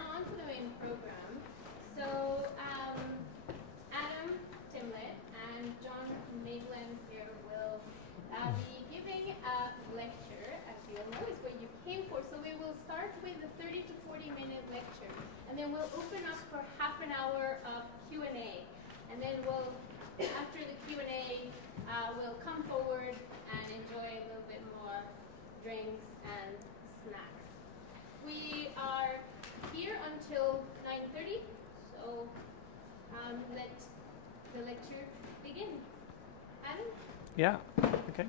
now on to the main program. So Adam, Timlett, and John Maitland here will be giving a lecture, as you all know, is what you came for. So we will start with a 30 to 40-minute lecture, and then we'll open up for half an hour of Q&A. And then we'll, after the Q&A, we'll come forward and enjoy a little bit more drinks and snacks. We are here until 9:30, so let the lecture begin. Adam? Yeah, okay.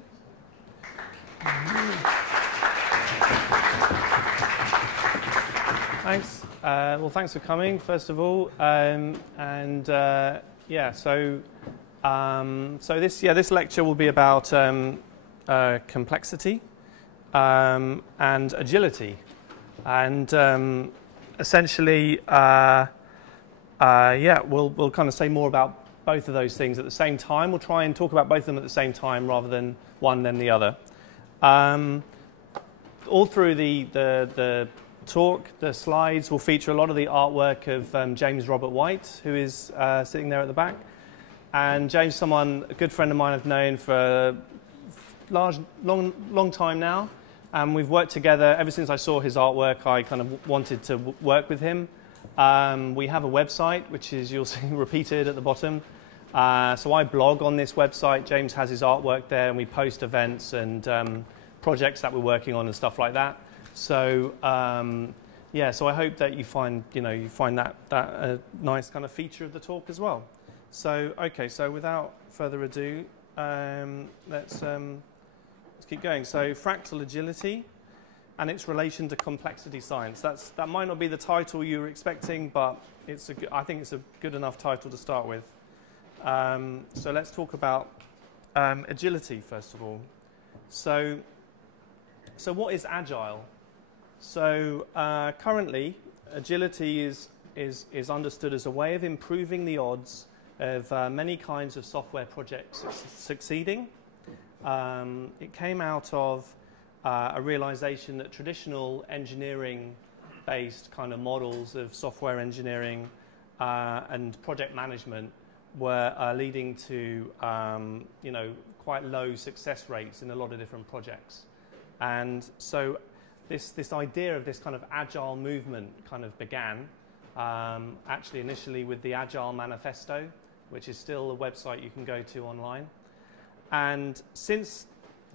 Thanks. Well, thanks for coming, first of all. This lecture will be about complexity and agility. And essentially, we'll kind of say more about both of those things at the same time. We'll try and talk about both of them at the same time rather than one then the other. All through the talk, the slides will feature a lot of the artwork of James Robert White, who is sitting there at the back. And James is someone, a good friend of mine I've known for a long time now. And we've worked together ever since I saw his artwork. I kind of wanted to work with him. We have a website, which is, you'll see repeated at the bottom. So I blog on this website. James has his artwork there, and we post events and projects that we're working on and stuff like that. So so I hope that you find that a nice kind of feature of the talk as well. So okay, so without further ado, let's keep going. So fractal agility and its relation to complexity science. That might not be the title you were expecting, but I think it's a good enough title to start with. So let's talk about agility first of all. So what is agile? So currently, agility is understood as a way of improving the odds of many kinds of software projects succeeding. It came out of a realization that traditional engineering-based kind of models of software engineering and project management were leading to quite low success rates in a lot of different projects. And so this idea of this kind of agile movement kind of began actually initially with the Agile Manifesto, which is still a website you can go to online. And since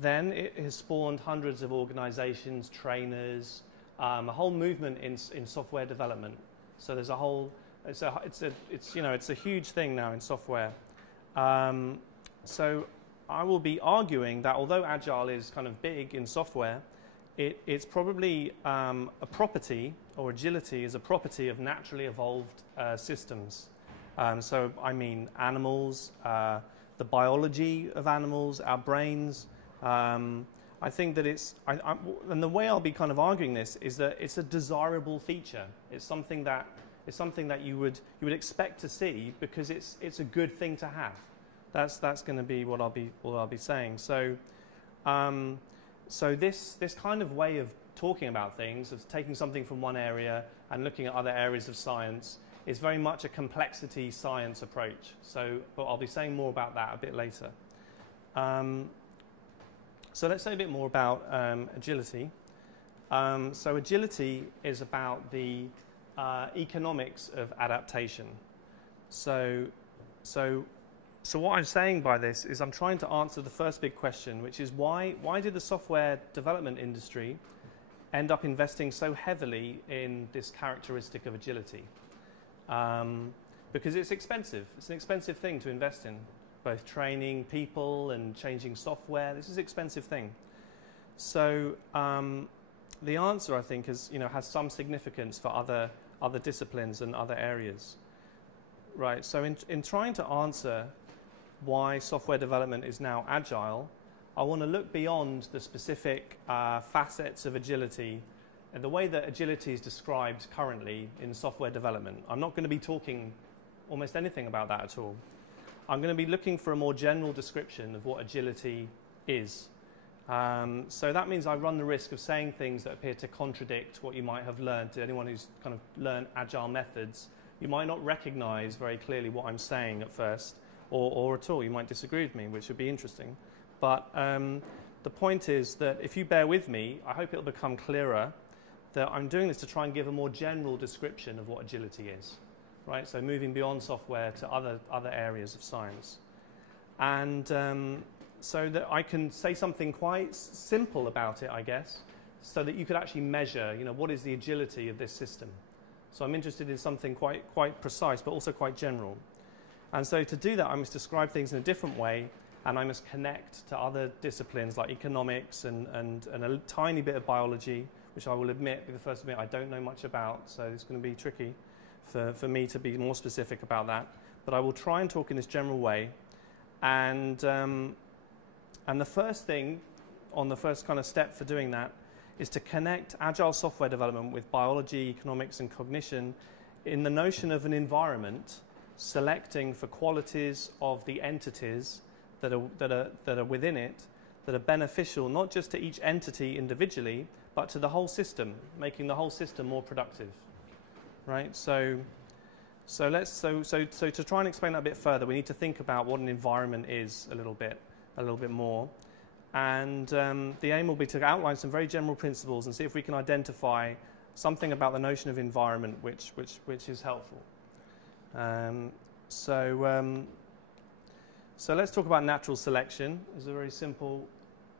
then, it has spawned hundreds of organizations, trainers, a whole movement in software development. So there's a whole, it's a huge thing now in software. So I will be arguing that although Agile is kind of big in software, it's probably a property, or agility is a property of naturally evolved systems. So I mean animals, the biology of animals, our brains. I think that and the way I'll be kind of arguing this is that it's a desirable feature. It's something that you would expect to see because it's a good thing to have. That's going to be what I'll be saying. So this kind of way of talking about things, of taking something from one area and looking at other areas of science, is very much a complexity science approach. But I'll be saying more about that a bit later. So let's say a bit more about agility. So agility is about the economics of adaptation. So what I'm saying by this is I'm trying to answer the first big question, which is why did the software development industry end up investing so heavily in this characteristic of agility? Because it's expensive. It's an expensive thing to invest in, both training people and changing software. This is an expensive thing. So the answer, I think, has some significance for other disciplines and other areas. Right. So in trying to answer why software development is now agile, I want to look beyond the specific facets of agility and the way that agility is described currently in software development. I'm not going to be talking almost anything about that at all. I'm going to be looking for a more general description of what agility is. So that means I run the risk of saying things that appear to contradict what you might have learned. To anyone who's kind of learned agile methods, you might not recognize very clearly what I'm saying at first, or at all. You might disagree with me, which would be interesting. But the point is that if you bear with me, I hope it'll become clearer that I'm doing this to try and give a more general description of what agility is, right? So moving beyond software to other areas of science. And so that I can say something quite simple about it, I guess, so that you could actually measure, what is the agility of this system. So I'm interested in something quite precise, but also quite general. And so to do that, I must describe things in a different way, and I must connect to other disciplines like economics and a tiny bit of biology, which I will be the first to admit I don't know much about, so it's going to be tricky for me to be more specific about that. But I will try and talk in this general way. And the first thing, on the first kind of step for doing that, is to connect agile software development with biology, economics, and cognition in the notion of an environment selecting for qualities of the entities that are within it that are beneficial not just to each entity individually, but to the whole system, making the whole system more productive, right? So to try and explain that a bit further, we need to think about what an environment is a little bit more. And the aim will be to outline some very general principles and see if we can identify something about the notion of environment which is helpful. So let's talk about natural selection. It's a very simple,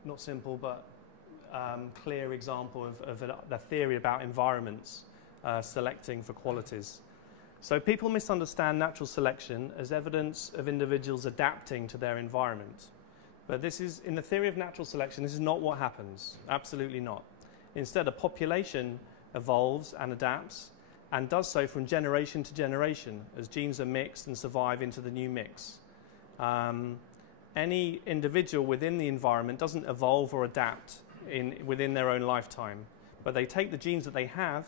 not simple, but clear example of the theory about environments selecting for qualities. So people misunderstand natural selection as evidence of individuals adapting to their environment. But this is, in the theory of natural selection, this is not what happens. Absolutely not. Instead, a population evolves and adapts and does so from generation to generation as genes are mixed and survive into the new mix. Any individual within the environment doesn't evolve or adapt within their own lifetime, but they take the genes that they have,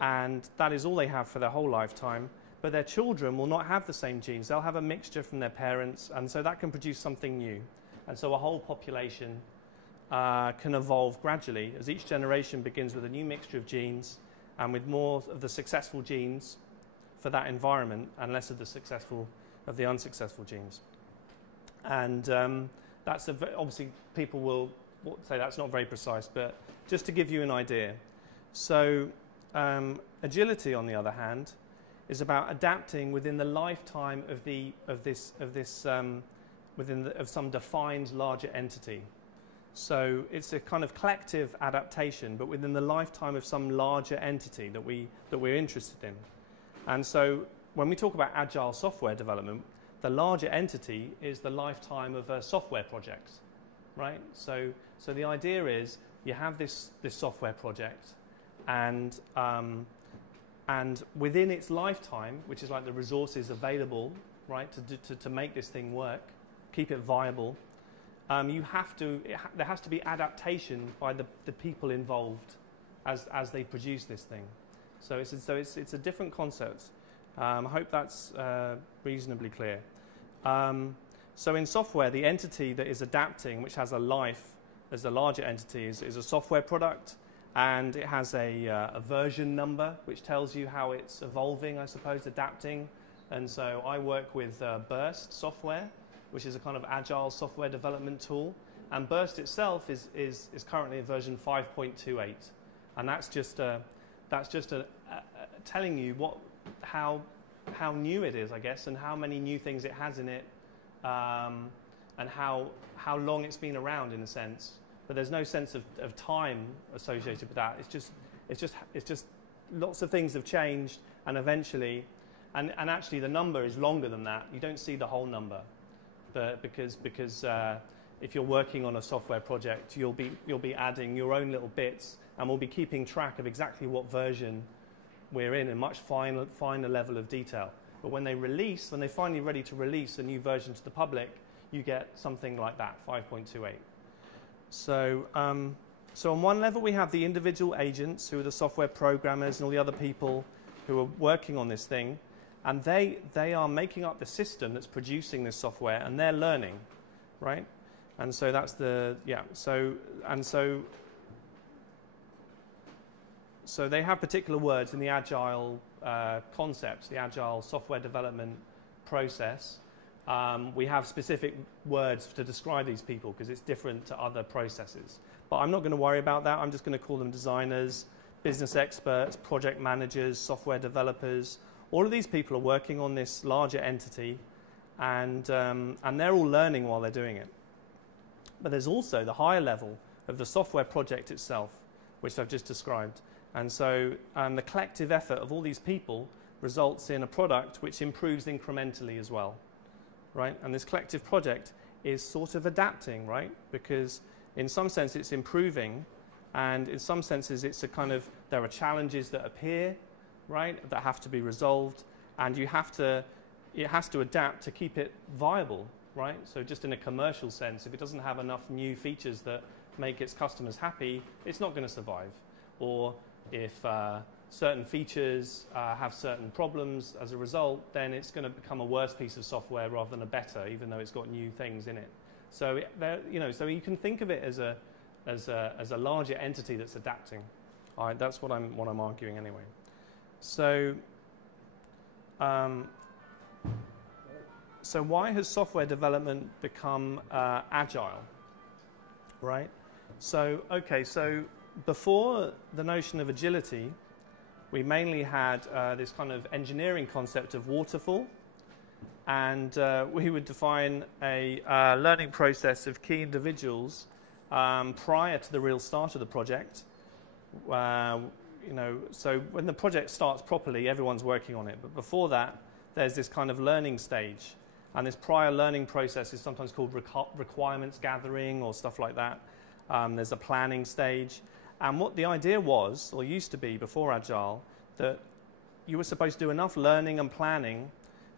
and that is all they have for their whole lifetime. But their children will not have the same genes. They'll have a mixture from their parents, and so that can produce something new. And so a whole population can evolve gradually as each generation begins with a new mixture of genes and with more of the successful genes for that environment and less of the unsuccessful genes. And obviously people will say that's not very precise, but just to give you an idea. So agility, on the other hand, is about adapting within the lifetime of some defined larger entity. So it's a kind of collective adaptation, but within the lifetime of some larger entity that we're interested in. And so when we talk about agile software development, the larger entity is the lifetime of a software project, right? So the idea is you have this software project, and within its lifetime, which is like the resources available, right, to make this thing work, keep it viable, there has to be adaptation by the people involved as they produce this thing. So it's a different concept. I hope that's reasonably clear. So in software, the entity that is adapting, which has a life as the larger entity, is a software product, and it has a version number which tells you how it's evolving, I suppose, adapting. And so I work with Burst software, which is a kind of agile software development tool. And Burst itself is currently in version 5.28, and that's just telling you how new it is, I guess, and how many new things it has in it, and how long it's been around in a sense. But there's no sense of time associated with that. It's just lots of things have changed, and eventually, and actually the number is longer than that. You don't see the whole number. But because if you're working on a software project, you'll be adding your own little bits, and we'll be keeping track of exactly what version we're in a much finer level of detail. But when they're finally ready to release a new version to the public, you get something like that, 5.28. So on one level, we have the individual agents who are the software programmers and all the other people who are working on this thing. And they are making up the system that's producing this software, and they're learning, right? And so that's the, yeah, so they have particular words in the Agile concepts, the Agile software development process. We have specific words to describe these people because it's different to other processes. But I'm not going to worry about that. I'm just going to call them designers, business experts, project managers, software developers. All of these people are working on this larger entity, and they're all learning while they're doing it. But there's also the higher level of the software project itself, which I've just described. And so the collective effort of all these people results in a product which improves incrementally as well, right? And this collective project is sort of adapting, right? Because in some sense it's improving, and in some senses it's a kind of, there are challenges that appear, right, that have to be resolved, and it has to adapt to keep it viable, right? So just in a commercial sense, if it doesn't have enough new features that make its customers happy, it's not going to survive. Or if certain features have certain problems as a result, then it's going to become a worse piece of software rather than a better, even though it's got new things in it. So so you can think of it as a larger entity that's adapting. All right, that's what I'm arguing anyway. So so why has software development become agile, right? So okay, so before the notion of agility, we mainly had this kind of engineering concept of waterfall, and we would define a learning process of key individuals prior to the real start of the project. So when the project starts properly, everyone's working on it. But before that, there's this kind of learning stage, and this prior learning process is sometimes called requirements gathering or stuff like that. There's a planning stage. And what the idea was, or used to be before Agile, that you were supposed to do enough learning and planning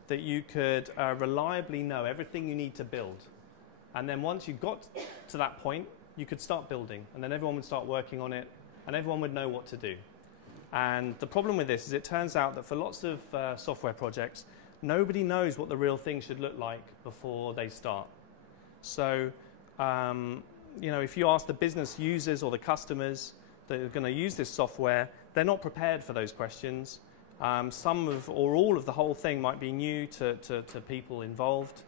that you could reliably know everything you need to build. And then once you got to that point, you could start building. And then everyone would start working on it, and everyone would know what to do. And the problem with this is it turns out that for lots of software projects, nobody knows what the real thing should look like before they start. So if you ask the business users or the customers that are going to use this software, they're not prepared for those questions. Some of, or all of the whole thing might be new to people involved.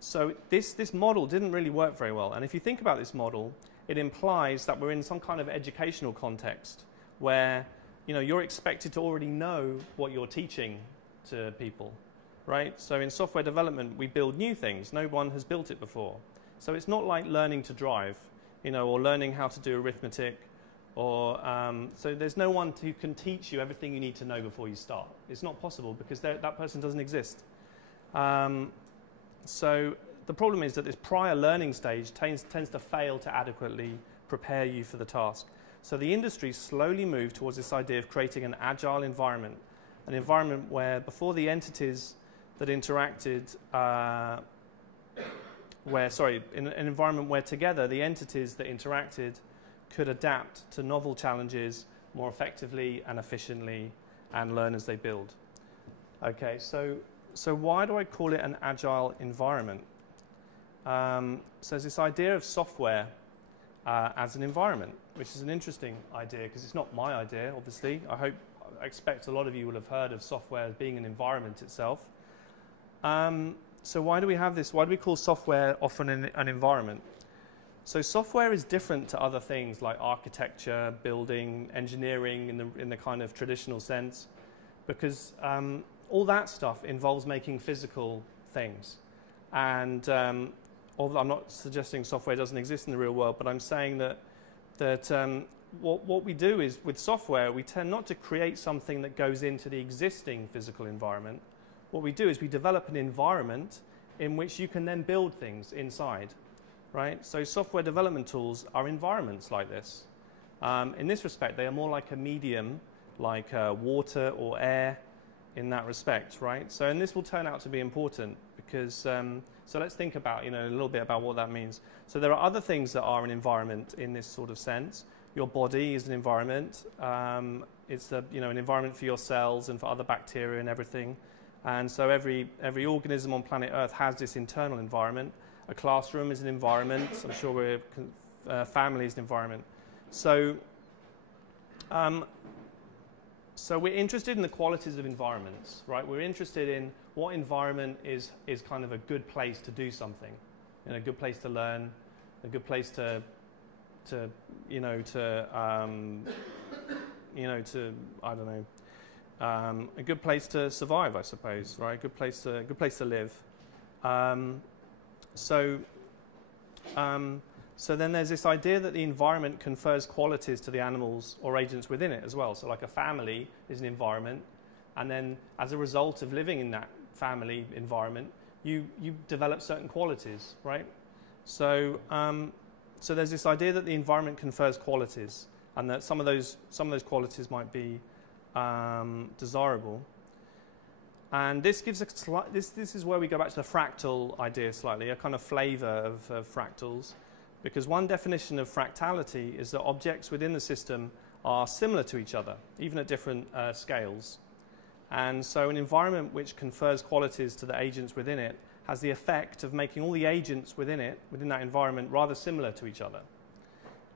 So this model didn't really work very well. And if you think about this model, it implies that we're in some kind of educational context where you're expected to already know what you're teaching to people, right? So in software development, we build new things. No one has built it before. So it's not like learning to drive, or learning how to do arithmetic, or so there's no one who can teach you everything you need to know before you start. It's not possible because that person doesn't exist. So the problem is that this prior learning stage tends to fail to adequately prepare you for the task. So the industry slowly moved towards this idea of creating an agile environment, an environment where before the entities that interacted in an environment where together the entities that interacted could adapt to novel challenges more effectively and efficiently and learn as they build. Okay, so why do I call it an agile environment? So there's this idea of software as an environment, which is an interesting idea because it's not my idea, obviously. I expect a lot of you will have heard of software as being an environment itself. So why do we have this? Why do we call software often an environment? So software is different to other things like architecture, building, engineering in the kind of traditional sense, because all that stuff involves making physical things. And although I'm not suggesting software doesn't exist in the real world, but I'm saying that what we do is with software, we tend not to create something that goes into the existing physical environment. What we do is we develop an environment in which you can then build things inside, right? So software development tools are environments like this. In this respect, they are more like a medium, like water or air in that respect, right? So, and this will turn out to be important because, so let's think about, a little bit about what that means. So there are other things that are an environment in this sort of sense. Your body is an environment. It's an environment for your cells and for other bacteria and everything. And so every organism on planet Earth has this internal environment. A classroom is an environment. I'm sure family is an environment. So we're interested in the qualities of environments, right? We're interested in what environment is kind of a good place to do something, and a good place to learn, a good place to I don't know, a good place to survive, I suppose, right? Good place to live. So then there's this idea that the environment confers qualities to the animals or agents within it as well. So like a family is an environment, and then as a result of living in that family environment, you develop certain qualities, right? So so there's this idea that the environment confers qualities, and that some of those qualities might be desirable. And this gives this is where we go back to the fractal idea slightly, a kind of flavor of fractals. Because one definition of fractality is that objects within the system are similar to each other, even at different scales. And so an environment which confers qualities to the agents within it has the effect of making all the agents within that environment, rather similar to each other.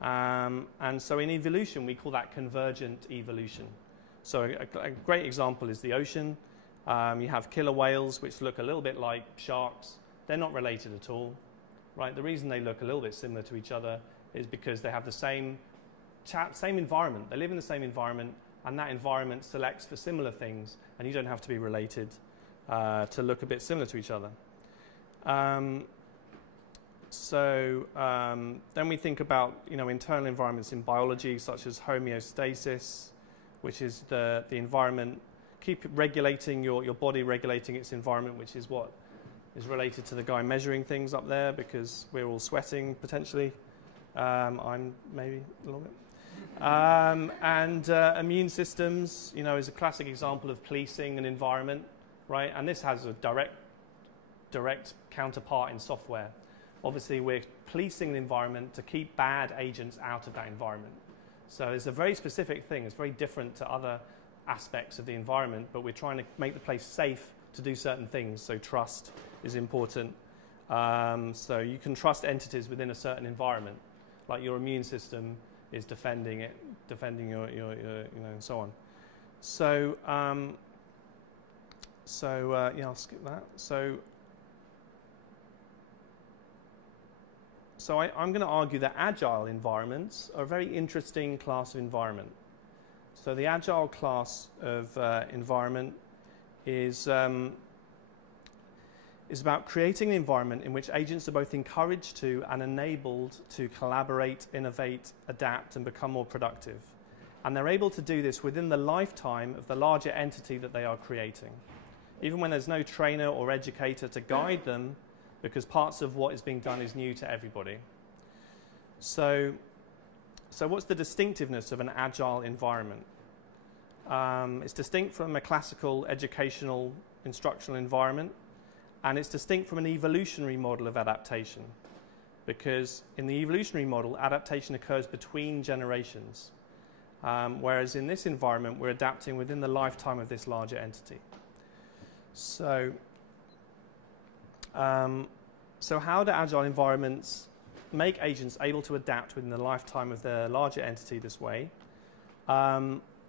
And so in evolution, we call that convergent evolution. So a great example is the ocean. You have killer whales, which look a little bit like sharks. They're not related at all. Right, the reason they look a little bit similar to each other is because they have the same environment. They live in the same environment, and that environment selects for similar things, and you don't have to be related to look a bit similar to each other. Then we think about internal environments in biology, such as homeostasis, which is the environment, keep regulating your body, regulating its environment, which is what is related to the guy measuring things up there, because we're all sweating potentially. I'm maybe a little bit. And immune systems, is a classic example of policing an environment, right? And this has a direct counterpart in software. Obviously, we're policing an environment to keep bad agents out of that environment. So it's a very specific thing. It's very different to other aspects of the environment, but we're trying to make the place safe to do certain things. So trust is important. So you can trust entities within a certain environment, like your immune system is defending your and so on. So yeah, I'll skip that. So I'm going to argue that agile environments are a very interesting class of environment. So the agile class of environment is about creating an environment in which agents are both encouraged to and enabled to collaborate, innovate, adapt, and become more productive. And they're able to do this within the lifetime of the larger entity that they are creating, even when there's no trainer or educator to guide them, because parts of what is being done is new to everybody. So what's the distinctiveness of an agile environment? It's distinct from a classical educational instructional environment, and it's distinct from an evolutionary model of adaptation, because in the evolutionary model, adaptation occurs between generations, whereas in this environment, we're adapting within the lifetime of this larger entity. So how do agile environments make agents able to adapt within the lifetime of their larger entity this way?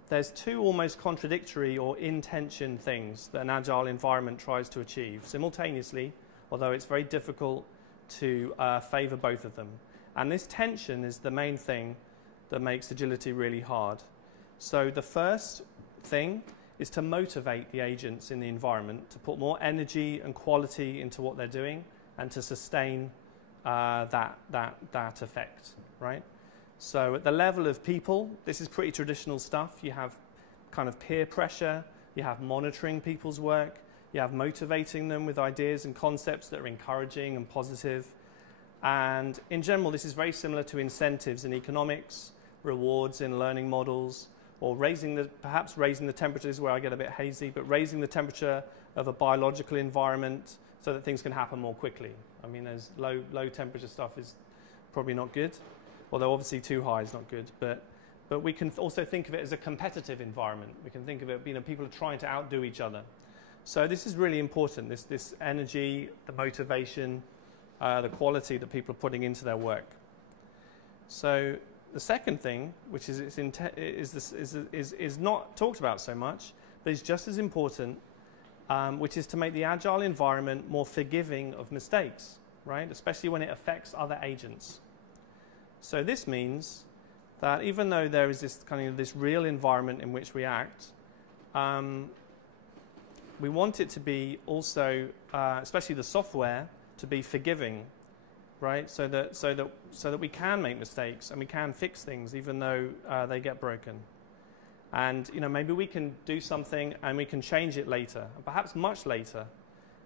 There's two almost contradictory or in-tension things that an agile environment tries to achieve simultaneously, although it's very difficult to favor both of them. And this tension is the main thing that makes agility really hard. So the first thing is to motivate the agents in the environment to put more energy and quality into what they're doing and to sustain that effect, right? So at the level of people, this is pretty traditional stuff. You have kind of peer pressure, you have monitoring people's work, you have motivating them with ideas and concepts that are encouraging and positive. And in general, this is very similar to incentives in economics, rewards in learning models, or perhaps raising the temperature. This is where I get a bit hazy, but raising the temperature of a biological environment so that things can happen more quickly. I mean, there's low temperature stuff is probably not good, although obviously too high is not good. But we can also think of it as a competitive environment. We can think of it, people are trying to outdo each other. So this is really important, this energy, the motivation, the quality that people are putting into their work. So the second thing, which is not talked about so much, but is just as important, which is to make the agile environment more forgiving of mistakes, right? Especially when it affects other agents. So this means that even though there is this kind of this real environment in which we act, we want it to be also, especially the software, to be forgiving, right? So that we can make mistakes and we can fix things even though they get broken. And maybe we can do something and we can change it later, perhaps much later.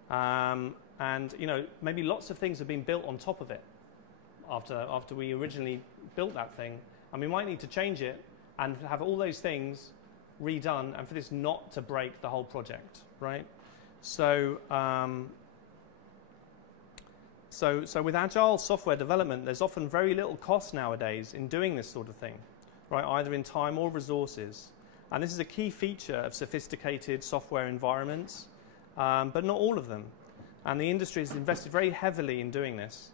And maybe lots of things have been built on top of it after we originally built that thing, and we might need to change it and have all those things redone, and for this not to break the whole project, right? So with agile software development, there's often very little cost nowadays in doing this sort of thing, right? Either in time or resources. And this is a key feature of sophisticated software environments, but not all of them. And the industry has invested very heavily in doing this.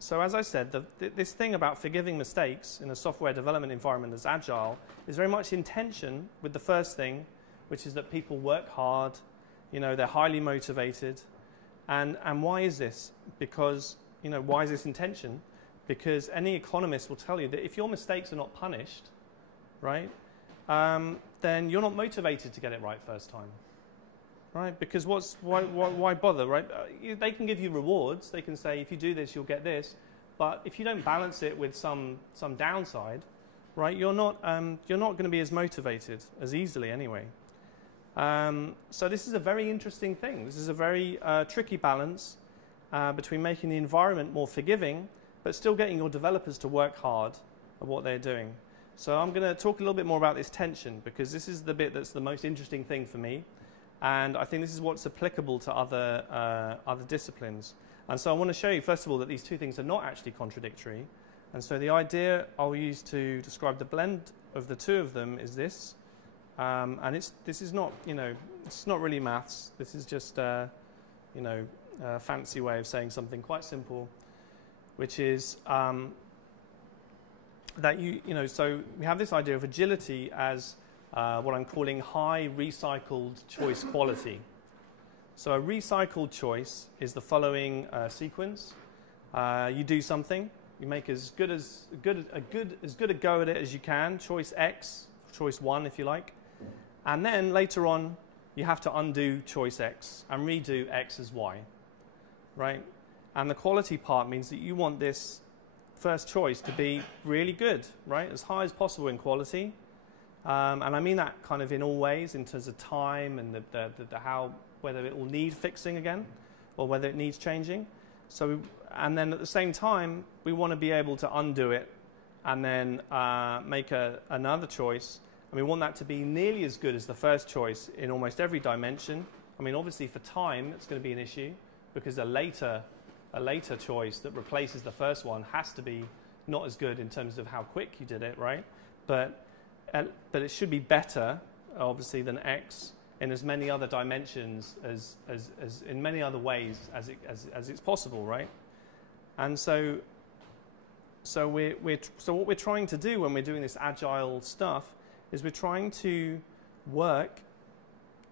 So as I said, this thing about forgiving mistakes in a software development environment that's agile is very much in tension with the first thing, which is that people work hard, they're highly motivated. And why is this? Because, why is this in tension? Because any economist will tell you that if your mistakes are not punished, right, then you're not motivated to get it right first time. Right? Because why bother, right? They can give you rewards. They can say, if you do this, you'll get this. But if you don't balance it with some downside, right, you're not going to be as motivated as easily anyway. So this is a very interesting thing. This is a very tricky balance between making the environment more forgiving, but still getting your developers to work hard at what they're doing. So I'm going to talk a little bit more about this tension, because this is the bit that's the most interesting thing for me. And I think this is what's applicable to other disciplines. And so I want to show you, first of all, that these two things are not actually contradictory. And so the idea I'll use to describe the blend of the two of them is this. And this is not, it's not really maths. This is just, a fancy way of saying something quite simple, which is that so we have this idea of agility as what I'm calling high recycled choice quality. So a recycled choice is the following sequence. You do something, you make as good a go at it as you can, choice X, choice 1 if you like, and then later on you have to undo choice X and redo X as Y, right? And the quality part means that you want this first choice to be really good, right? As high as possible in quality. And I mean that kind of in all ways, in terms of time and the how, whether it will need fixing again or whether it needs changing. So, and then at the same time, we want to be able to undo it and then make another choice. And we want that to be nearly as good as the first choice in almost every dimension. I mean, obviously for time, it's going to be an issue, because a later choice that replaces the first one has to be not as good in terms of how quick you did it, right? But it should be better, obviously, than X in as many other dimensions as in many other ways as it's possible, right? And so what we're trying to do when we're doing this agile stuff is we're trying to work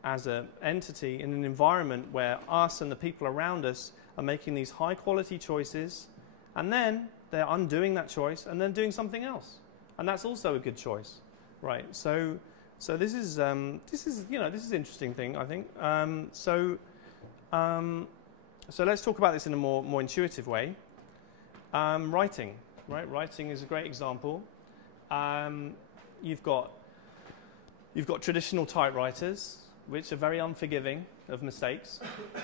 as an entity in an environment where us and the people around us are making these high quality choices, and then they're undoing that choice and then doing something else, and that's also a good choice. Right, so this is this is an interesting thing, I think. So let's talk about this in a more intuitive way. Writing, right? Writing is a great example. You've got traditional typewriters, which are very unforgiving of mistakes,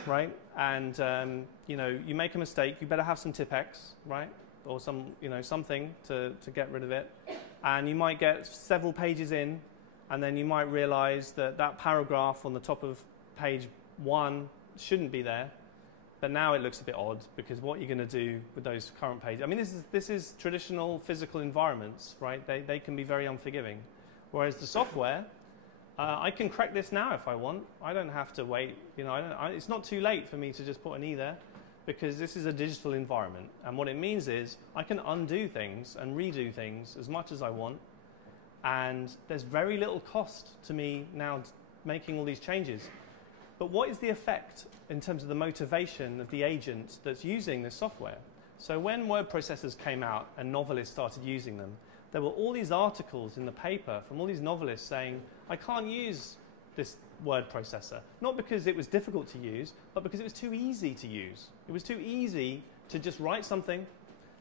right? And you make a mistake, you better have some Tipp-Ex, right? Or something to get rid of it. And you might get several pages in, and then you might realize that paragraph on the top of page 1 shouldn't be there. But now it looks a bit odd, because what you're going to do with those current pages. I mean, this is traditional physical environments, right? They can be very unforgiving. Whereas the software, I can correct this now if I want. I don't have to wait. It's not too late for me to just put an E there. because this is a digital environment. And what it means is I can undo things and redo things as much as I want. And there's very little cost to me now making all these changes. But what is the effect in terms of the motivation of the agent that's using this software? So when word processors came out and novelists started using them, there were all these articles in the paper from all these novelists saying, I can't use this word processor. Not because it was difficult to use, but because it was too easy to use. It was too easy to just write something,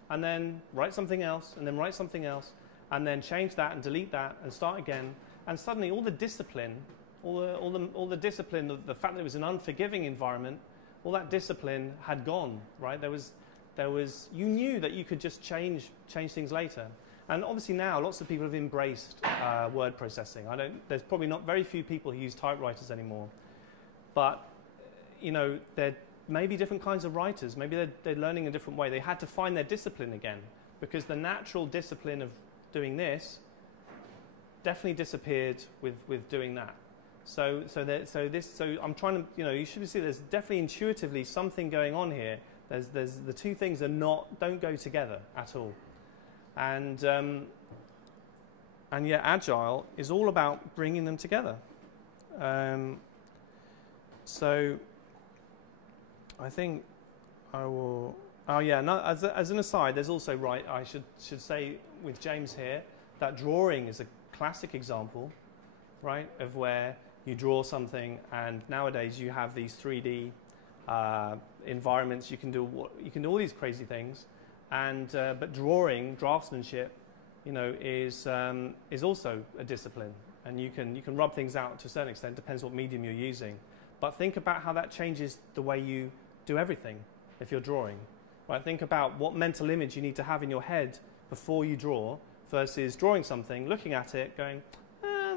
and then write something else, and then write something else, and then change that and delete that and start again. And suddenly all the discipline, all the discipline, the fact that it was an unforgiving environment, all that discipline had gone, right? There was, you knew that you could just change things later. And obviously now lots of people have embraced word processing. There's probably not very few people who use typewriters anymore. But, you know, there may be different kinds of writers. Maybe they're learning a different way. They had to find their discipline again, because the natural discipline of doing this definitely disappeared with doing that. So I'm trying to, you know, you should see there's definitely intuitively something going on here. There's the two things don't go together at all. And yet Agile is all about bringing them together. So I think I will. Oh yeah. No, as an aside, there's also I should say with James here that drawing is a classic example, right, of where you draw something, and nowadays you have these 3D environments. You can do all these crazy things, and but draftsmanship, you know, is also a discipline, and you can rub things out to a certain extent. Depends what medium you're using, but think about how that changes the way you do everything if you're drawing. Right? Think about what mental image you need to have in your head before you draw versus drawing something, looking at it, going,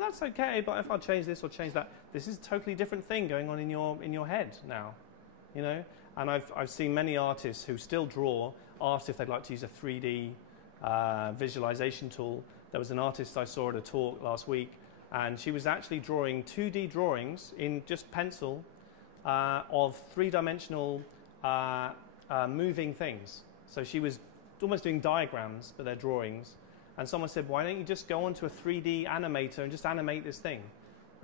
that's okay, but if I change this or change that, this is a totally different thing going on in your head now, you know. And I've seen many artists who still draw asked if they'd like to use a 3D visualization tool. There was an artist I saw at a talk last week, and she was actually drawing 2D drawings in just pencil of three-dimensional moving things. So she was almost doing diagrams, but they're drawings. And someone said, why don't you just go onto a 3D animator and just animate this thing?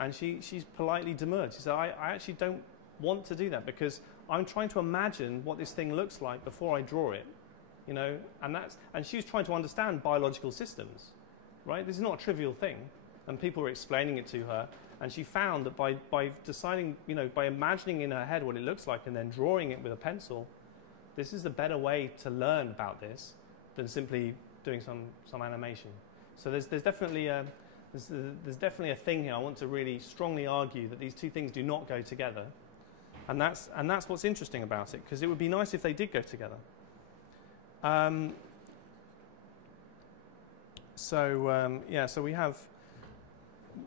And she's politely demurred. She said, I actually don't want to do that because I'm trying to imagine what this thing looks like before I draw it, you know. And she was trying to understand biological systems, right? This is not a trivial thing. And people were explaining it to her. And she found that by deciding, you know, by imagining in her head what it looks like and then drawing it with a pencil, this is a better way to learn about this than simply doing some animation. So there's definitely a thing here. I want to really strongly argue that these two things do not go together, and that's what's interesting about it, because it would be nice if they did go together. So we have.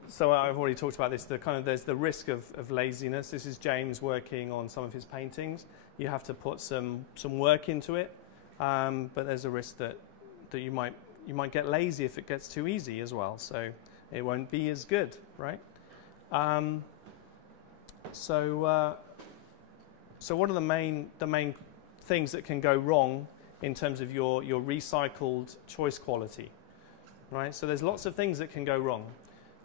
So I've already talked about this. There's the risk of laziness. This is James working on some of his paintings. You have to put some work into it, but there's a risk that you might get lazy if it gets too easy as well. So it won't be as good, right? So what are the main things that can go wrong in terms of your recycled choice quality, right? So there's lots of things that can go wrong.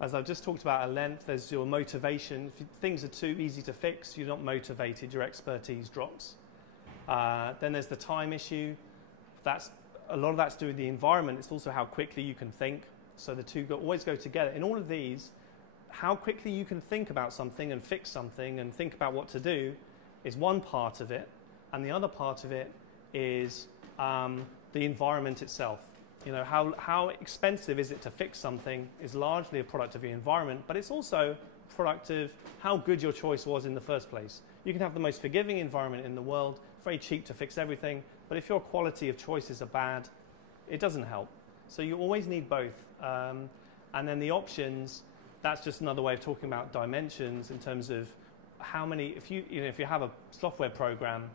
As I've just talked about at length, there's your motivation. If things are too easy to fix, you're not motivated, your expertise drops. Then there's the time issue. A lot of that's to do with the environment. It's also how quickly you can think. So the two always go together. In all of these, how quickly you can think about something and fix something and think about what to do is one part of it. And the other part of it is the environment itself. You know, how expensive is it to fix something is largely a product of the environment, but it's also a product of how good your choice was in the first place. You can have the most forgiving environment in the world, very cheap to fix everything, but if your quality of choices are bad, it doesn't help. So you always need both. And then the options, that's just another way of talking about dimensions in terms of how many, if you have a software program,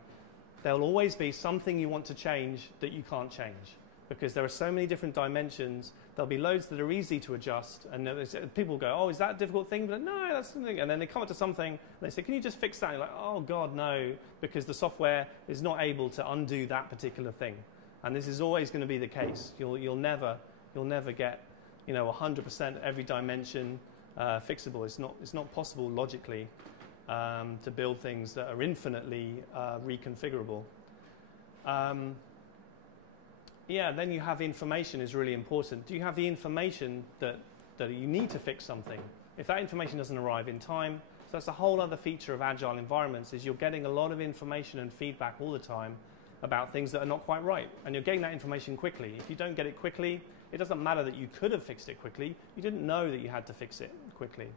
there'll always be something you want to change that you can't change, because there are so many different dimensions. There'll be loads that are easy to adjust, and people go, oh, is that a difficult thing? But no, that's something. And then they come up to something, and they say, can you just fix that? And you're like, oh, God, no, because the software is not able to undo that particular thing. And this is always going to be the case. You'll never get 100% every dimension fixable. It's not possible logically to build things that are infinitely reconfigurable. Then you have information is really important. Do you have the information that you need to fix something? If that information doesn't arrive in time, so that's a whole other feature of agile environments, is you're getting a lot of information and feedback all the time about things that are not quite right. And you're getting that information quickly. If you don't get it quickly, it doesn't matter that you could have fixed it quickly. You didn't know that you had to fix it quickly.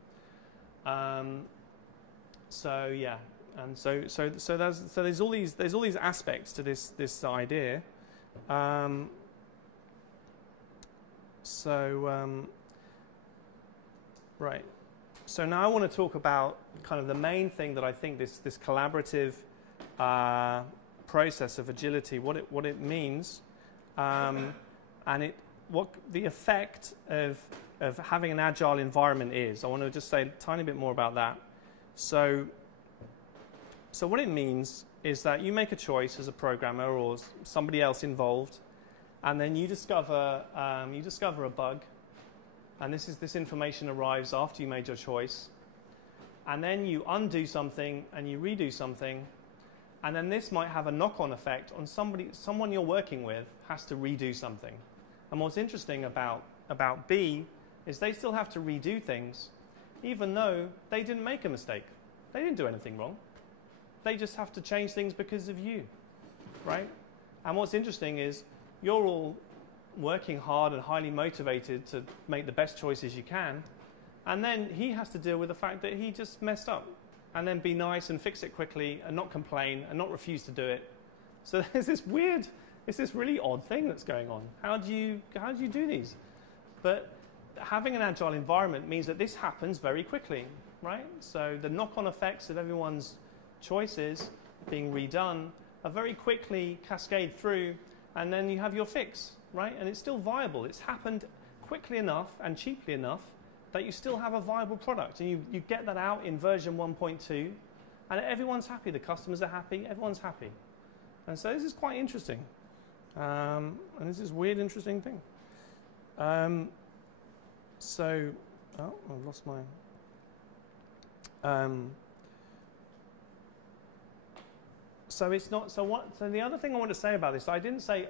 So there's all these aspects to this idea. Right. So now I want to talk about kind of the main thing that I think this collaborative process of agility, what it means, and what the effect of having an agile environment is. I want to just say a tiny bit more about that. So what it means is that you make a choice as a programmer or somebody else involved, and then you discover a bug, and this information arrives after you made your choice, and then you undo something and you redo something, and then this might have a knock-on effect on someone you're working with has to redo something. And what's interesting about B is they still have to redo things, even though they didn't make a mistake. They didn't do anything wrong. They just have to change things because of you, right? And what's interesting is you're all working hard and highly motivated to make the best choices you can, and then he has to deal with the fact that he just messed up, and then be nice and fix it quickly and not complain and not refuse to do it. So there's this really odd thing that's going on. How do you do these? But having an agile environment means that this happens very quickly, right? So the knock-on effects of everyone's choices being redone are very quickly cascade through, and then you have your fix, right? And it's still viable. It's happened quickly enough and cheaply enough that you still have a viable product, and you get that out in version 1.2, and everyone's happy. The customers are happy. Everyone's happy. And so this is quite interesting. And this is a weird, interesting thing. I've lost my... So the other thing I want to say about this, I didn't say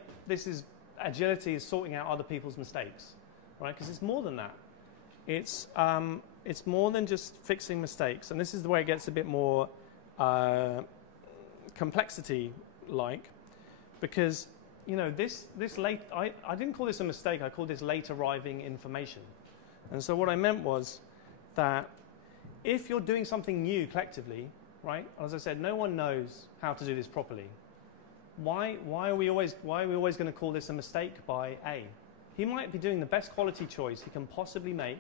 agility is sorting out other people's mistakes, right? Because it's more than that. It's more than just fixing mistakes, and this is the way it gets a bit more complexity-like, because this late, I didn't call this a mistake. I called this late arriving information, and so what I meant was that if you're doing something new collectively, right? As I said, no one knows how to do this properly. Why are we always going to call this a mistake by A? He might be doing the best quality choice he can possibly make,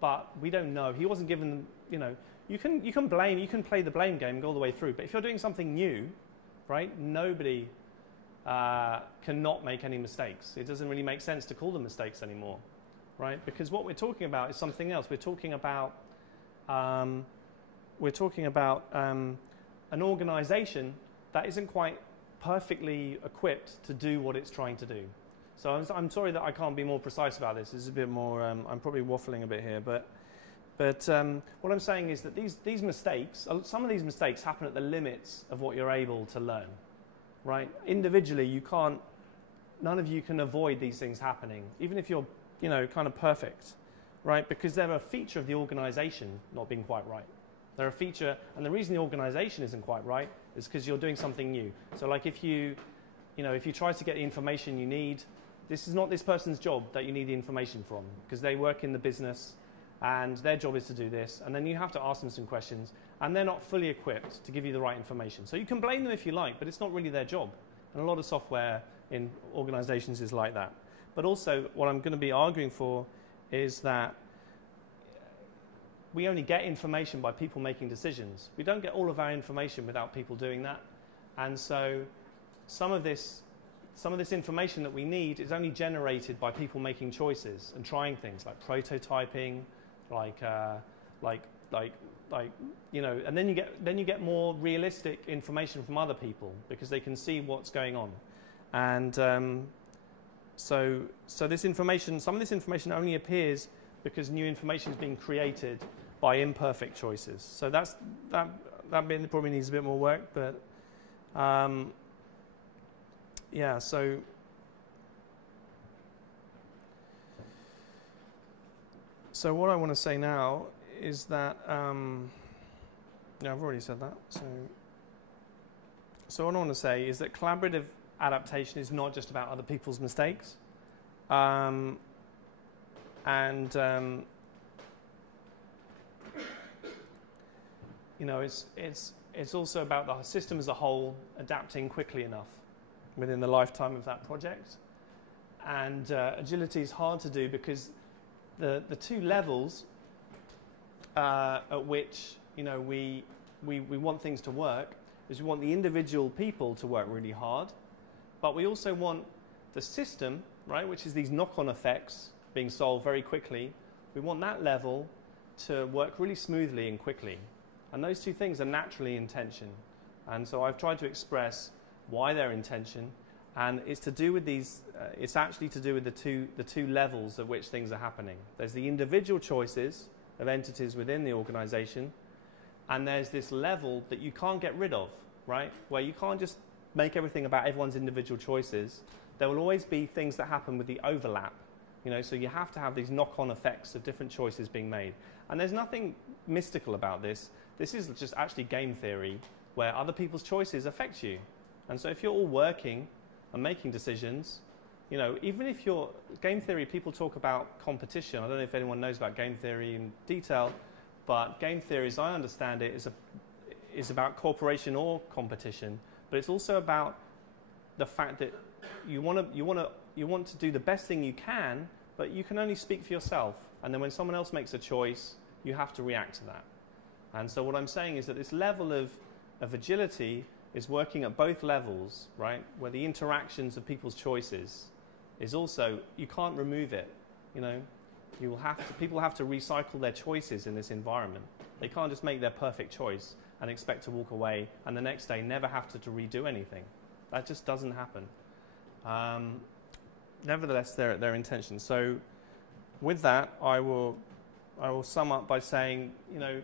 but we don't know. He wasn't given, you can play the blame game and go all the way through. But if you're doing something new, right? Nobody cannot make any mistakes. It doesn't really make sense to call them mistakes anymore, right? Because what we're talking about is something else. We're talking about an organization that isn't quite perfectly equipped to do what it's trying to do. So I'm sorry that I can't be more precise about this. This is a bit more, I'm probably waffling a bit here, but what I'm saying is that these mistakes, some of these mistakes happen at the limits of what you're able to learn, right? Individually, none of you can avoid these things happening, even if you're, kind of perfect, right? Because they're a feature of the organization not being quite right. They're a feature, and the reason the organization isn't quite right is because you're doing something new. So like if you try to get the information you need, this is not this person's job that you need the information from, because they work in the business and their job is to do this, and then you have to ask them some questions, and they're not fully equipped to give you the right information. So you can blame them if you like, but it's not really their job. And a lot of software in organizations is like that. But also what I'm going to be arguing for is that we only get information by people making decisions. We don't get all of our information without people doing that. And so some of this some of this information that we need is only generated by people making choices and trying things like prototyping, you know, and then you get more realistic information from other people because they can see what's going on, and so this information, some of this information only appears because new information is being created by imperfect choices. So that bit probably needs a bit more work, but yeah. So what I want to say now is that yeah, I've already said that. So what I want to say is that collaborative adaptation is not just about other people's mistakes, you know, it's also about the system as a whole adapting quickly enough within the lifetime of that project. And agility is hard to do because the two levels at which, you know, we want things to work is we want the individual people to work really hard, but we also want the system, right, which is these knock-on effects being solved very quickly. We want that level to work really smoothly and quickly. And those two things are naturally in tension. And so I've tried to express why they're in tension, and it's to do with these. It's actually to do with the two levels at which things are happening. There's the individual choices of entities within the organization, and there's this level that you can't get rid of, right? Where you can't just make everything about everyone's individual choices. There will always be things that happen with the overlap, you know, so you have to have these knock-on effects of different choices being made. And there's nothing mystical about this. This is just actually game theory where other people's choices affect you. And so if you're all working and making decisions, you know, even if you're game theory, people talk about competition. I don't know if anyone knows about game theory in detail, but game theory, as I understand it, is about cooperation or competition. But it's also about the fact that you want to do the best thing you can, but you can only speak for yourself. And then when someone else makes a choice, you have to react to that. And so what I'm saying is that this level of agility is working at both levels, right? Where the interactions of people's choices is also, you can't remove it, you know. People have to recycle their choices in this environment. They can't just make their perfect choice and expect to walk away and the next day never have to redo anything. That just doesn't happen. Nevertheless, their intention. So with that, I will sum up by saying, you know,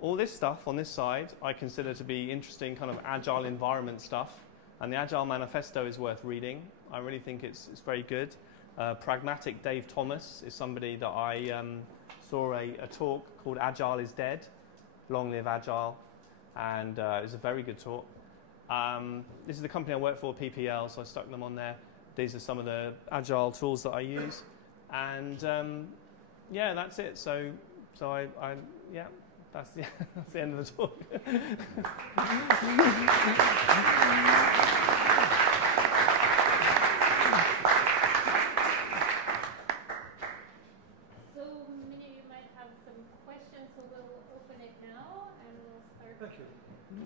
all this stuff on this side I consider to be interesting kind of agile environment stuff, and the Agile Manifesto is worth reading. I really think it's very good. Pragmatic Dave Thomas is somebody that I saw a talk called Agile is Dead, Long Live Agile, and it was a very good talk. This is the company I work for, PPL, so I stuck them on there. These are some of the agile tools that I use, and yeah, that's it. So yeah, that's the end of the talk. So many of you might have some questions, so we'll open it now and we'll start. Thank you.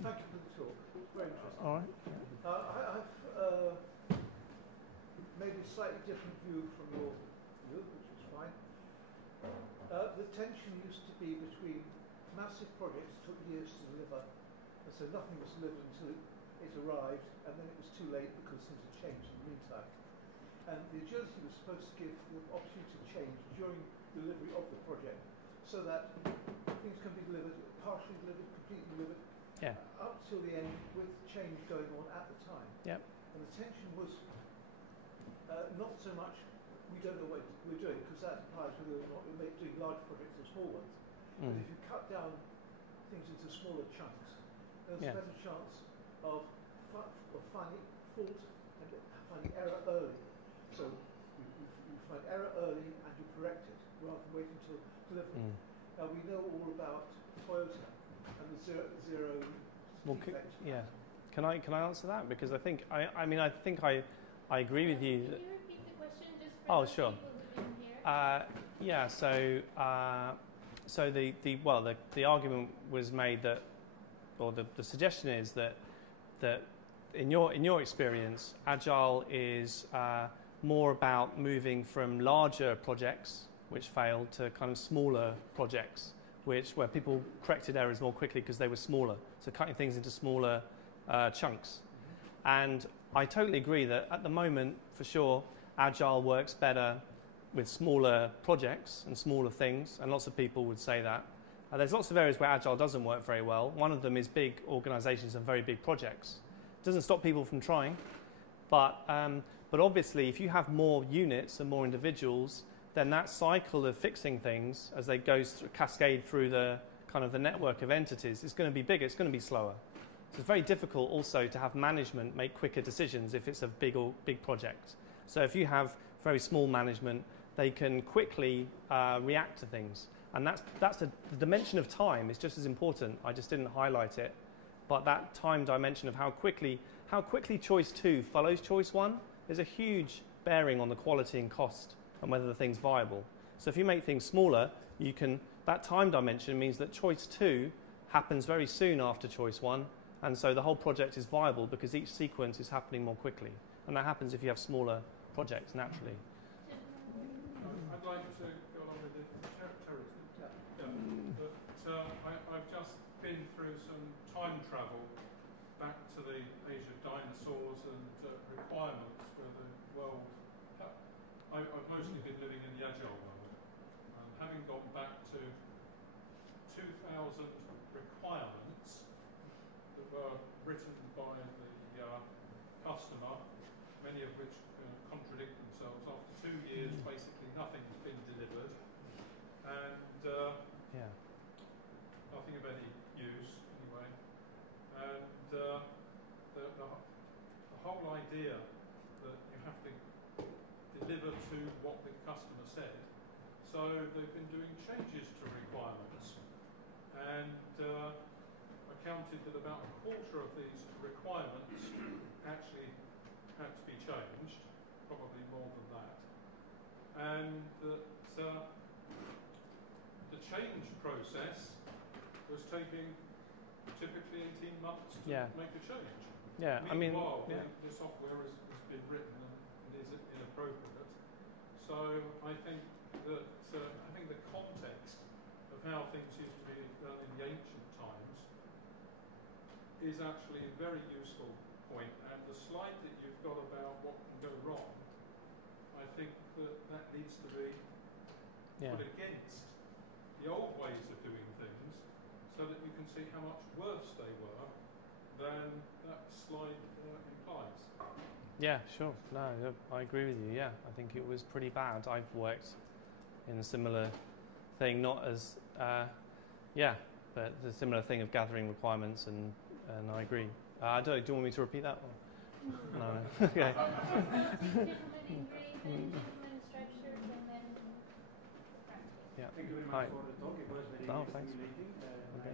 Thank you for the talk. It's very interesting. All right. I've maybe a slightly different view from your view, which is fine. The tension used to be between massive projects that took years to deliver, and so nothing was delivered until it arrived, and then it was too late because things had changed in the meantime. And the agility was supposed to give the opportunity to change during delivery of the project, so that things can be delivered, partially delivered, completely delivered, up till the end with change going on at the time. Yep. And the tension was not so much we don't know what we're doing, because that implies whether or not we're doing large projects or small ones. But if you cut down things into smaller chunks, there's a better chance of finding fault and finding error early. So you find error early and you correct it rather than waiting until delivery. Now we know all about Toyota and the zero defect. Yeah. Can I answer that? Because I think I agree with you. Can you repeat the question just for the sure. people who didn't hear? Yeah. So the argument was made that, or the suggestion is that in your experience, Agile is more about moving from larger projects which failed to kind of smaller projects where people corrected errors more quickly because they were smaller. So cutting things into smaller chunks. And I totally agree that at the moment, for sure, Agile works better with smaller projects and smaller things, and lots of people would say that. There's lots of areas where Agile doesn't work very well. One of them is big organizations and very big projects. It doesn't stop people from trying, but obviously if you have more units and more individuals, then that cycle of fixing things as they go through, cascade through the kind of the network of entities is going to be bigger, it's going to be slower. So it's very difficult also to have management make quicker decisions if it's a big project. So if you have very small management, they can quickly react to things. And that's the dimension of time is just as important. I just didn't highlight it. But that time dimension of how quickly choice 2 follows choice 1 is a huge bearing on the quality and cost and whether the thing's viable. So if you make things smaller, that time dimension means that choice 2 happens very soon after choice 1, and so the whole project is viable because each sequence is happening more quickly. And that happens if you have smaller projects naturally. I'd like to go along with the terrorism. I've just been through some time travel back to the age of dinosaurs and requirements where the world. I've mostly been living in the Agile world, having gone back to 2,000 requirements that were written by the customer, many of which contradict themselves. After 2 years, basically nothing's been delivered, and nothing of any use anyway. And the whole idea that you have to deliver to what the customer said. So they've been doing changes to requirements, and I counted that about a quarter of these requirements actually had to be changed, probably more than that, and that the change process was taking typically 18 months to make a change. Yeah, Meanwhile, the software has been written and is inappropriate. So I think that the context of how things used to be done in the ancient times is actually a very useful point. And the slide that you've got about what can go wrong, I think that needs to be put against the old ways of doing things, so that you can see how much worse they were than that slide implies. Yeah, sure. No, I agree with you. Yeah, I think it was pretty bad. I've worked in a similar thing, not as, but the similar thing of gathering requirements, and I agree. I don't. Do you want me to repeat that one? No. Okay. Yeah. Thank you very much for the talk. It was very stimulating. I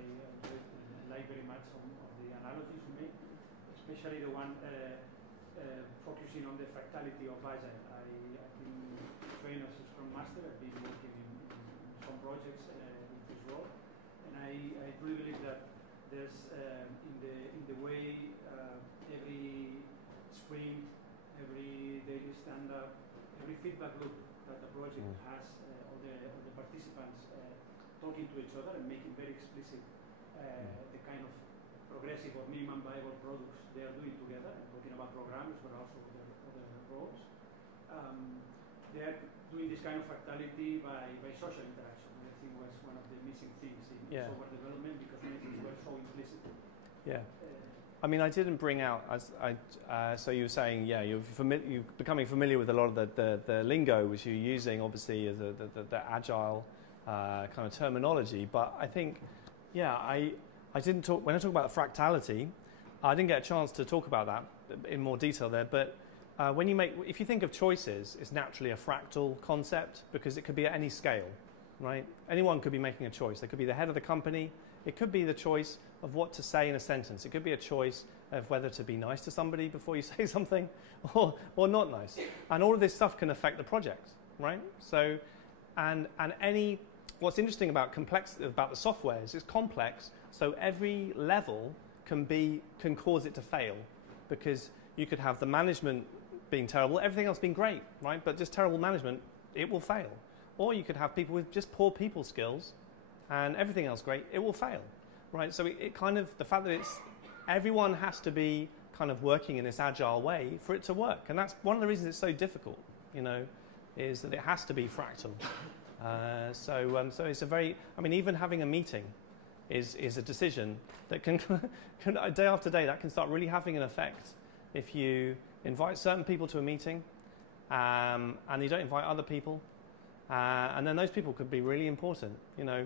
like very much some of the analogies you made, especially the one focusing on the fractality of Agile. I've been trained as a Scrum Master. I've been working in some projects in this role, and I really believe that there's in the way every sprint, every daily stand-up, every feedback loop that the project has, all the participants talking to each other and making very explicit the kind of progressive or minimum viable products they are doing together. I'm talking about programs, but also other roles. They are doing this kind of fractality by social interaction. And I think was one of the missing things in software development, because many things were so implicit. Yeah. I mean, I didn't bring out, so you were saying, you're becoming familiar with a lot of the lingo which you're using, obviously, as the Agile kind of terminology. But I think, I didn't talk, when I talk about the fractality, I didn't get a chance to talk about that in more detail there. But if you think of choices, it's naturally a fractal concept, because it could be at any scale, right? Anyone could be making a choice. They could be the head of the company. It could be the choice of what to say in a sentence. It could be a choice of whether to be nice to somebody before you say something or not nice. And all of this stuff can affect the project, right? So, what's interesting about the software is it's complex, so every level can cause it to fail. because you could have the management being terrible, everything else being great, right? But just terrible management, it will fail. Or you could have people with just poor people skills and everything else great, it will fail, right? So it kind of, the fact that it's, everyone has to be kind of working in this agile way for it to work. And that's one of the reasons it's so difficult, you know, is that it has to be fractal. So it's a very, I mean, even having a meeting is a decision that can day after day, that can start really having an effect. If you invite certain people to a meeting and you don't invite other people, and then those people could be really important, you know,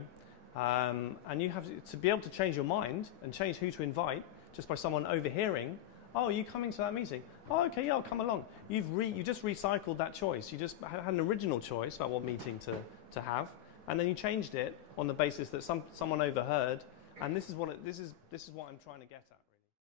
and you have to be able to change your mind and change who to invite just by someone overhearing, oh, are you coming to that meeting? Oh, okay, yeah, I'll come along. You just recycled that choice. You just had an original choice about what meeting to have, and then you changed it on the basis that someone overheard, and this is what I'm trying to get at.